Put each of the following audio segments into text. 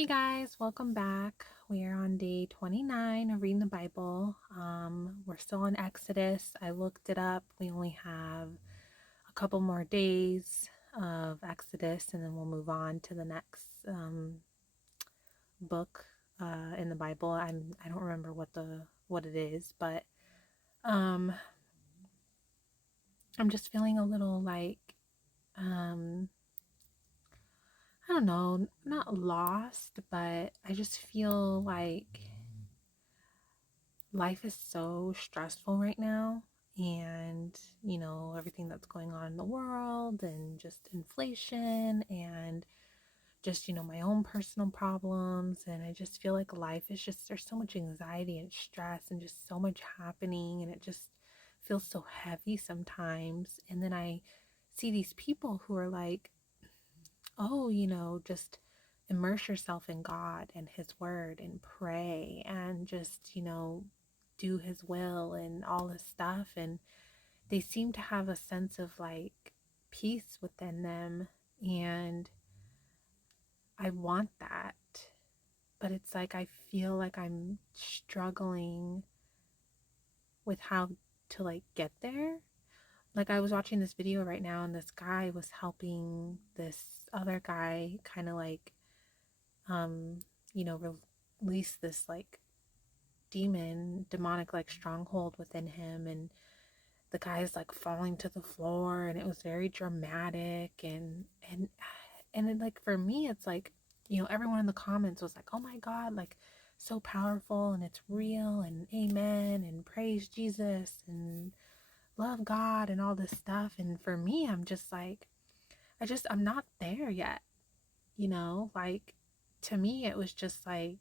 Hey guys, welcome back. We are on day 29 of reading the Bible. We're still in Exodus. I looked it up. We only have a couple more days of Exodus, and then we'll move on to the next book in the Bible. I don't remember what it is, but um, I'm just feeling a little like um, I don't know, not lost, but I just feel like life is so stressful right now, and everything that's going on in the world, and just inflation, and just my own personal problems. And I just feel like life is just, there's so much anxiety and stress and just so much happening, and it just feels so heavy sometimes. And then I see these people who are like, oh, just immerse yourself in God and His Word and pray and just, do His will and all this stuff. And they seem to have a sense of like peace within them. And I want that. But it's like I feel like I'm struggling with how to like get there. Like I was watching this video right now, and this guy was helping this other guy kind of like um, release this like demonic like stronghold within him. And the guy's like falling to the floor, and it was very dramatic. And it, like, for me, it's like, everyone in the comments was like, oh my God, like so powerful, and it's real, and amen, and praise Jesus, and love God, and all this stuff. And for me, I'm just like, I'm not there yet, like, to me, it was just like,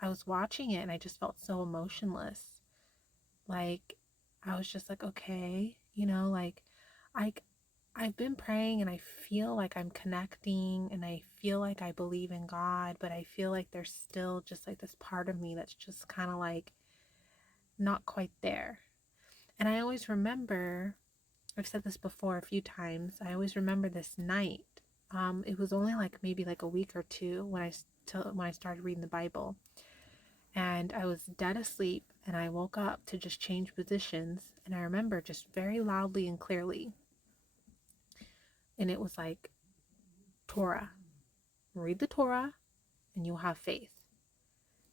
I was watching it and I just felt so emotionless. Like, I was just like, okay, like, I I've been praying, and I feel like I'm connecting, and I feel like I believe in God, but I feel like there's still just like this part of me that's just kind of like not quite there. And I always remember, I've said this before a few times, I always remember this night. It was only like maybe like a week or two when I started reading the Bible. And I was dead asleep, and I woke up to just change positions, and I remember just very loudly and clearly, and it was like, Torah, read the Torah and you'll have faith.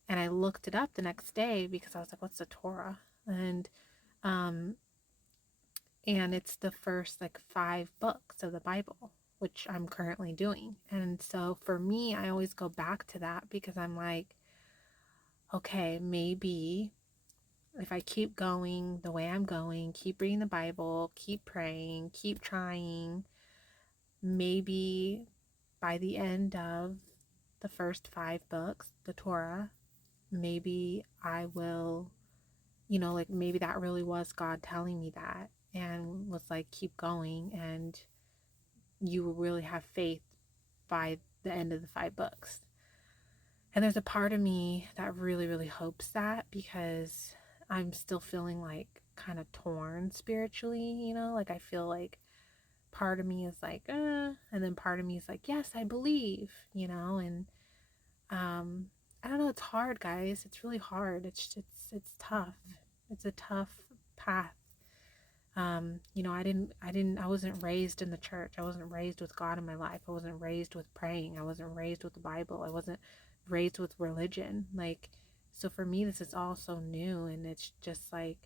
And I looked it up the next day because I was like, what's the Torah? Um and it's the first like 5 books of the Bible, which I'm currently doing. And so for me, I always go back to that because I'm like, okay, maybe if I keep going the way I'm going, keep reading the Bible, keep praying, keep trying, maybe by the end of the first 5 books, the Torah, maybe I will, like, maybe that really was God telling me that, and was like, keep going, and you will really have faith by the end of the 5 books. And there's a part of me that really, really hopes that, because I'm still feeling like kind of torn spiritually, like I feel like part of me is like, and then part of me is like, yes, I believe, and I don't know, it's hard, guys. It's really hard. It's tough. It's a tough path. I wasn't raised in the church. I wasn't raised with God in my life. I wasn't raised with praying. I wasn't raised with the Bible. I wasn't raised with religion. Like, so for me, this is all so new, and it's just like,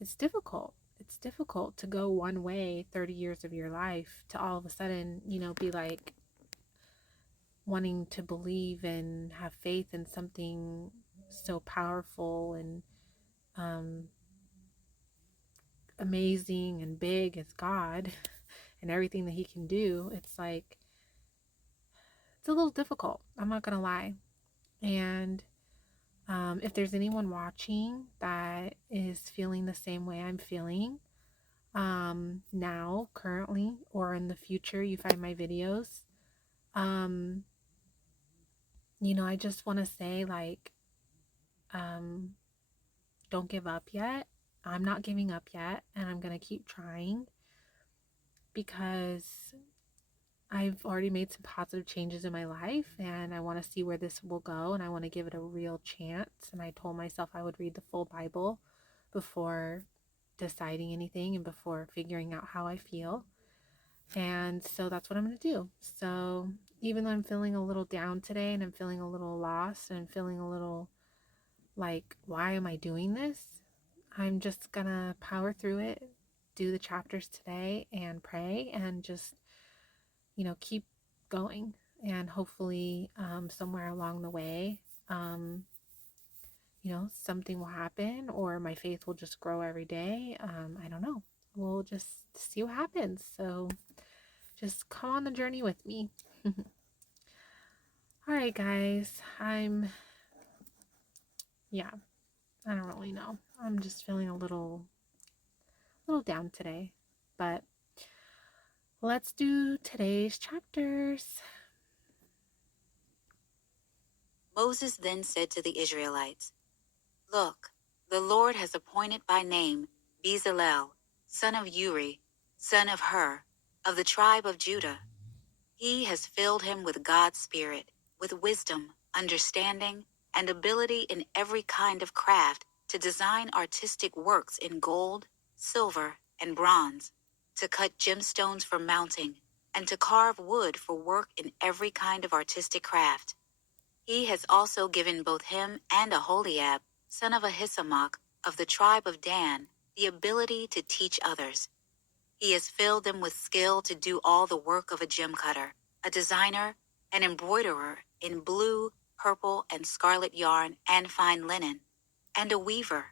it's difficult. It's difficult to go one way 30 years of your life to all of a sudden, be like wanting to believe and have faith in something so powerful and um, amazing and big as God and everything that He can do. It's like, it's a little difficult. I'm not going to lie. And if there's anyone watching that is feeling the same way I'm feeling now, currently, or in the future, you find my videos, um, I just want to say, like, um, don't give up yet. I'm not giving up yet, and I'm going to keep trying, because I've already made some positive changes in my life, and I want to see where this will go, and I want to give it a real chance. And I told myself I would read the full Bible before deciding anything and before figuring out how I feel. And so that's what I'm going to do. So even though I'm feeling a little down today and I'm feeling a little lost and I'm feeling a little like, why am I doing this? I'm just going to power through it, do the chapters today and pray and just, keep going. And hopefully, somewhere along the way, something will happen or my faith will just grow every day. I don't know. We'll just see what happens. So just come on the journey with me. All right, guys. Yeah, I don't really know. I'm just feeling a little down today. But let's do today's chapters. Moses then said to the Israelites, "Look, the Lord has appointed by name Bezalel, son of Uri, son of Hur, of the tribe of Judah. He has filled him with God's Spirit, with wisdom, understanding, and ability in every kind of craft to design artistic works in gold, silver, and bronze, to cut gemstones for mounting, and to carve wood for work in every kind of artistic craft. He has also given both him and Aholiab, son of Ahisamach, of the tribe of Dan, the ability to teach others. He has filled them with skill to do all the work of a gem cutter, a designer, an embroiderer in blue, purple, and scarlet yarn and fine linen, and a weaver.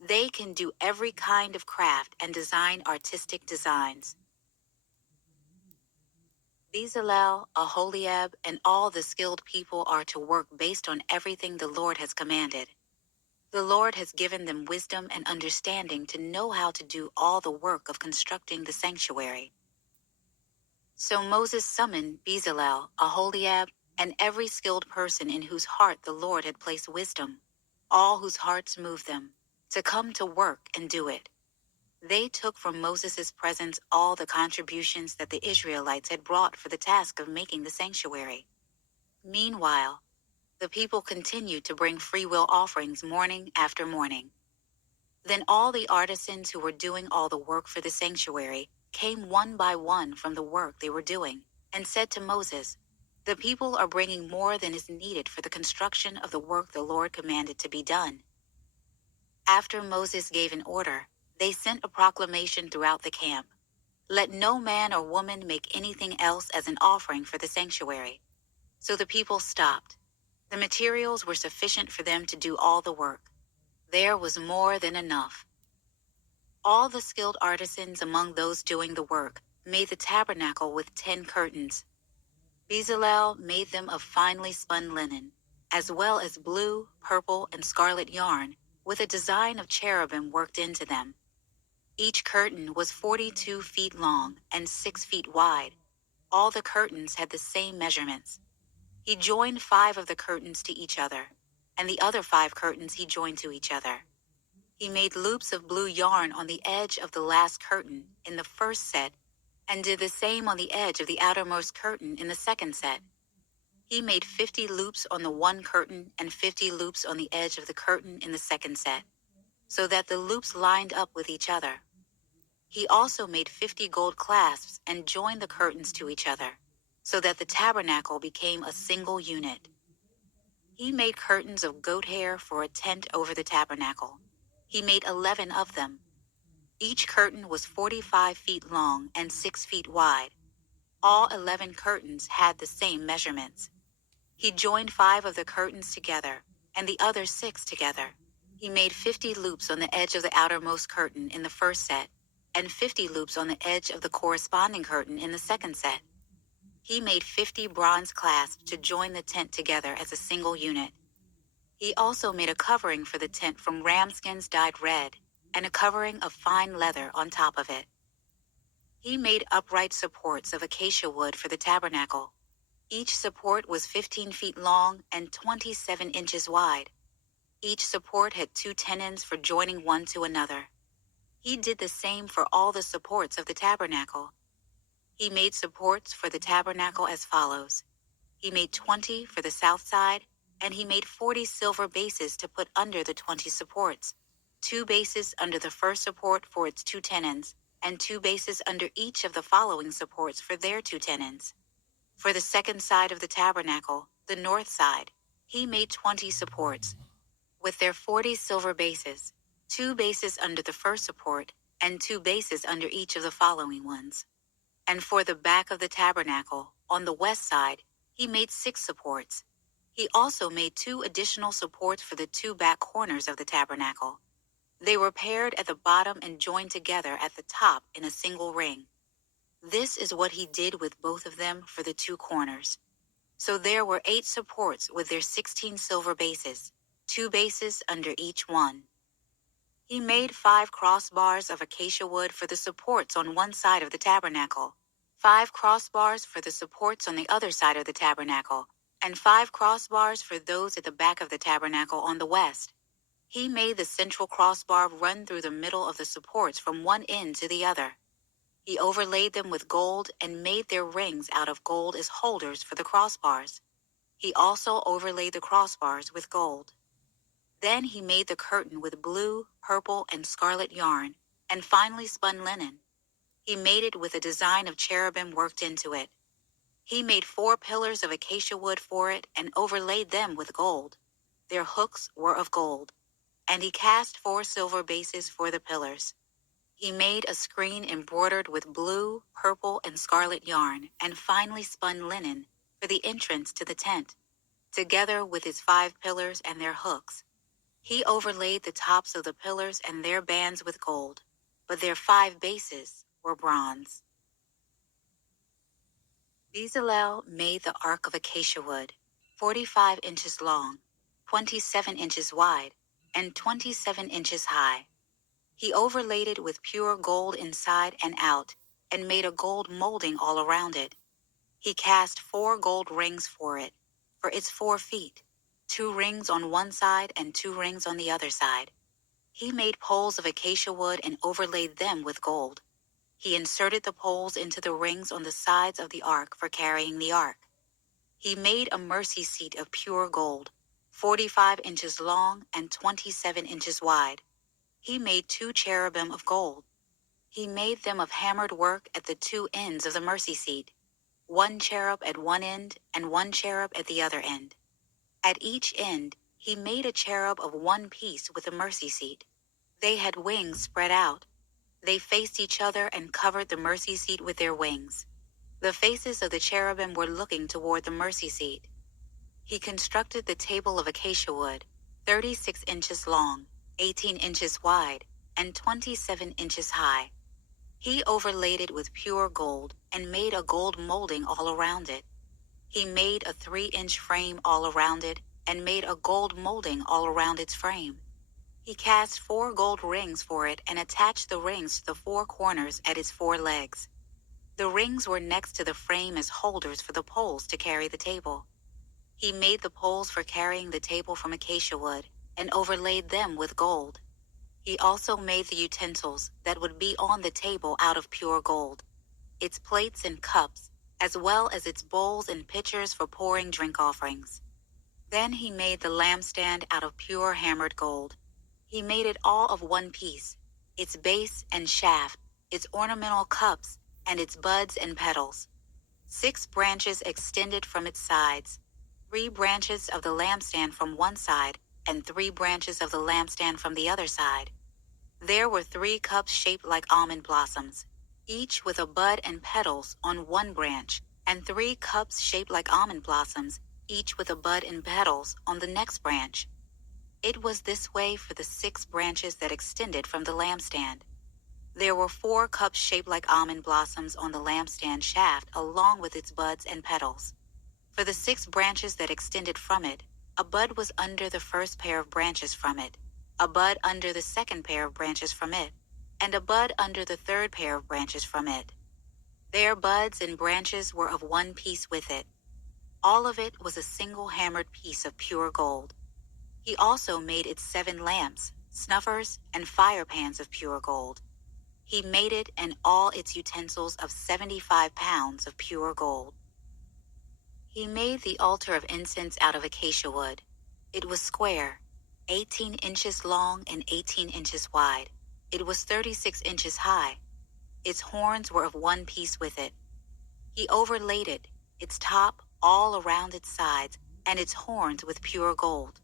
They can do every kind of craft and design artistic designs. Bezalel, Aholiab, and all the skilled people are to work based on everything the Lord has commanded. The Lord has given them wisdom and understanding to know how to do all the work of constructing the sanctuary. So Moses summoned Bezalel, Aholiab, and every skilled person in whose heart the Lord had placed wisdom, all whose hearts moved them, to come to work and do it. They took from Moses' presence all the contributions that the Israelites had brought for the task of making the sanctuary. Meanwhile, the people continued to bring freewill offerings morning after morning. Then all the artisans who were doing all the work for the sanctuary came one by one from the work they were doing, and said to Moses, "The people are bringing more than is needed for the construction of the work the Lord commanded to be done." After Moses gave an order, they sent a proclamation throughout the camp. "Let no man or woman make anything else as an offering for the sanctuary." So the people stopped. The materials were sufficient for them to do all the work. There was more than enough. All the skilled artisans among those doing the work made the tabernacle with 10 curtains. Bezalel made them of finely spun linen, as well as blue, purple, and scarlet yarn, with a design of cherubim worked into them. Each curtain was 42 feet long and 6 feet wide. All the curtains had the same measurements. He joined 5 of the curtains to each other, and the other 5 curtains he joined to each other. He made loops of blue yarn on the edge of the last curtain in the first set, and did the same on the edge of the outermost curtain in the second set. He made 50 loops on the one curtain and 50 loops on the edge of the curtain in the second set, so that the loops lined up with each other. He also made 50 gold clasps and joined the curtains to each other, so that the tabernacle became a single unit. He made curtains of goat hair for a tent over the tabernacle. He made 11 of them. Each curtain was 45 feet long and 6 feet wide. All 11 curtains had the same measurements. He joined 5 of the curtains together, and the other 6 together. He made 50 loops on the edge of the outermost curtain in the first set, and 50 loops on the edge of the corresponding curtain in the second set. He made 50 bronze clasps to join the tent together as a single unit. He also made a covering for the tent from ram skins dyed red, and a covering of fine leather on top of it. He made upright supports of acacia wood for the tabernacle. Each support was 15 feet long and 27 inches wide. Each support had 2 tenons for joining one to another. He did the same for all the supports of the tabernacle. He made supports for the tabernacle as follows. He made 20 for the south side, and he made 40 silver bases to put under the 20 supports, 2 bases under the first support for its 2 tenons, and 2 bases under each of the following supports for their 2 tenons. For the second side of the tabernacle, the north side, he made 20 supports, with their 40 silver bases, 2 bases under the first support, and 2 bases under each of the following ones. And for the back of the tabernacle, on the west side, he made 6 supports. He also made 2 additional supports for the 2 back corners of the tabernacle. They were paired at the bottom and joined together at the top in a single ring. This is what he did with both of them for the 2 corners. So there were 8 supports with their 16 silver bases, 2 bases under each one. He made 5 crossbars of acacia wood for the supports on one side of the tabernacle, 5 crossbars for the supports on the other side of the tabernacle, and 5 crossbars for those at the back of the tabernacle on the west. He made the central crossbar run through the middle of the supports from one end to the other. He overlaid them with gold and made their rings out of gold as holders for the crossbars. He also overlaid the crossbars with gold. Then he made the curtain with blue, purple, and scarlet yarn, and finely spun linen. He made it with a design of cherubim worked into it. He made 4 pillars of acacia wood for it and overlaid them with gold. Their hooks were of gold. And he cast 4 silver bases for the pillars. He made a screen embroidered with blue, purple, and scarlet yarn and finely spun linen for the entrance to the tent, together with its 5 pillars and their hooks. He overlaid the tops of the pillars and their bands with gold, but their 5 bases were bronze. Bezalel made the ark of acacia wood, 45 inches long, 27 inches wide, and 27 inches high. He overlaid it with pure gold inside and out, and made a gold molding all around it. He cast 4 gold rings for it, for its 4 feet, 2 rings on one side and 2 rings on the other side. He made poles of acacia wood and overlaid them with gold. He inserted the poles into the rings on the sides of the ark for carrying the ark. He made a mercy seat of pure gold, 45 inches long and 27 inches wide. He made 2 cherubim of gold. He made them of hammered work at the 2 ends of the mercy seat, 1 cherub at one end and 1 cherub at the other end. At each end, he made a cherub of one piece with the mercy seat. They had wings spread out. They faced each other and covered the mercy seat with their wings. The faces of the cherubim were looking toward the mercy seat. He constructed the table of acacia wood, 36 inches long, 18 inches wide, and 27 inches high. He overlaid it with pure gold and made a gold molding all around it. He made a 3-inch frame all around it and made a gold molding all around its frame. He cast 4 gold rings for it and attached the rings to the 4 corners at its 4 legs. The rings were next to the frame as holders for the poles to carry the table. He made the poles for carrying the table from acacia wood and overlaid them with gold. He also made the utensils that would be on the table out of pure gold, its plates and cups, as well as its bowls and pitchers for pouring drink offerings. Then he made the lampstand out of pure hammered gold. He made it all of one piece, its base and shaft, its ornamental cups, and its buds and petals. 6 branches extended from its sides, 3 branches of the lampstand from one side, and 3 branches of the lampstand from the other side. There were 3 cups shaped like almond blossoms, each with a bud and petals on one branch, and 3 cups shaped like almond blossoms, each with a bud and petals on the next branch. It was this way for the 6 branches that extended from the lampstand. There were 4 cups shaped like almond blossoms on the lampstand shaft along with its buds and petals. For the 6 branches that extended from it, a bud was under the first pair of branches from it, a bud under the second pair of branches from it, and a bud under the third pair of branches from it. Their buds and branches were of one piece with it. All of it was a single hammered piece of pure gold. He also made its 7 lamps, snuffers, and fire pans of pure gold. He made it and all its utensils of 75 pounds of pure gold. He made the altar of incense out of acacia wood. It was square, 18 inches long and 18 inches wide. It was 36 inches high. Its horns were of one piece with it. He overlaid it, its top, all around its sides, and its horns with pure gold.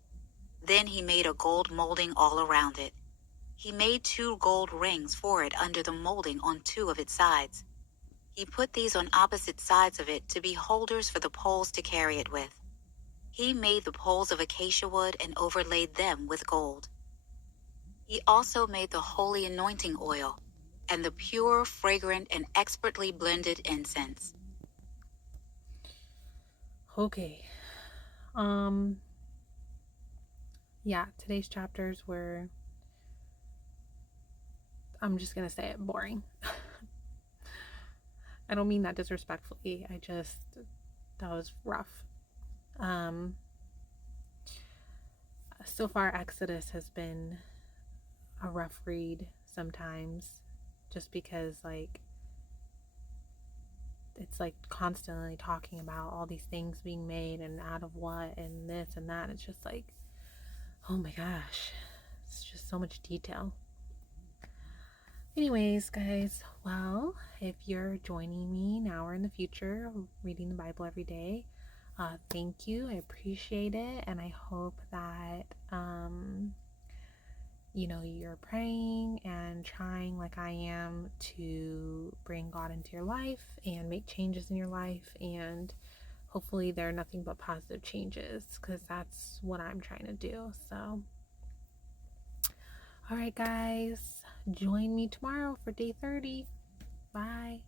Then he made a gold molding all around it. He made 2 gold rings for it under the molding on 2 of its sides. He put these on opposite sides of it to be holders for the poles to carry it with. He made the poles of acacia wood and overlaid them with gold. He also made the holy anointing oil and the pure, fragrant, and expertly blended incense. Okay. Yeah, today's chapters were, I'm just gonna say it, boring. I don't mean that disrespectfully. That was rough. So far, Exodus has been a rough read sometimes, just because, like, it's like constantly talking about all these things being made and out of what and this and that. It's just like, oh my gosh, it's just so much detail. Anyways, guys, well, if you're joining me now or in the future reading the Bible every day, thank you. I appreciate it, and I hope that you're praying and trying, like I am, to bring God into your life and make changes in your life, and hopefully they're nothing but positive changes, because that's what I'm trying to do. So, all right, guys, join me tomorrow for day 30. Bye.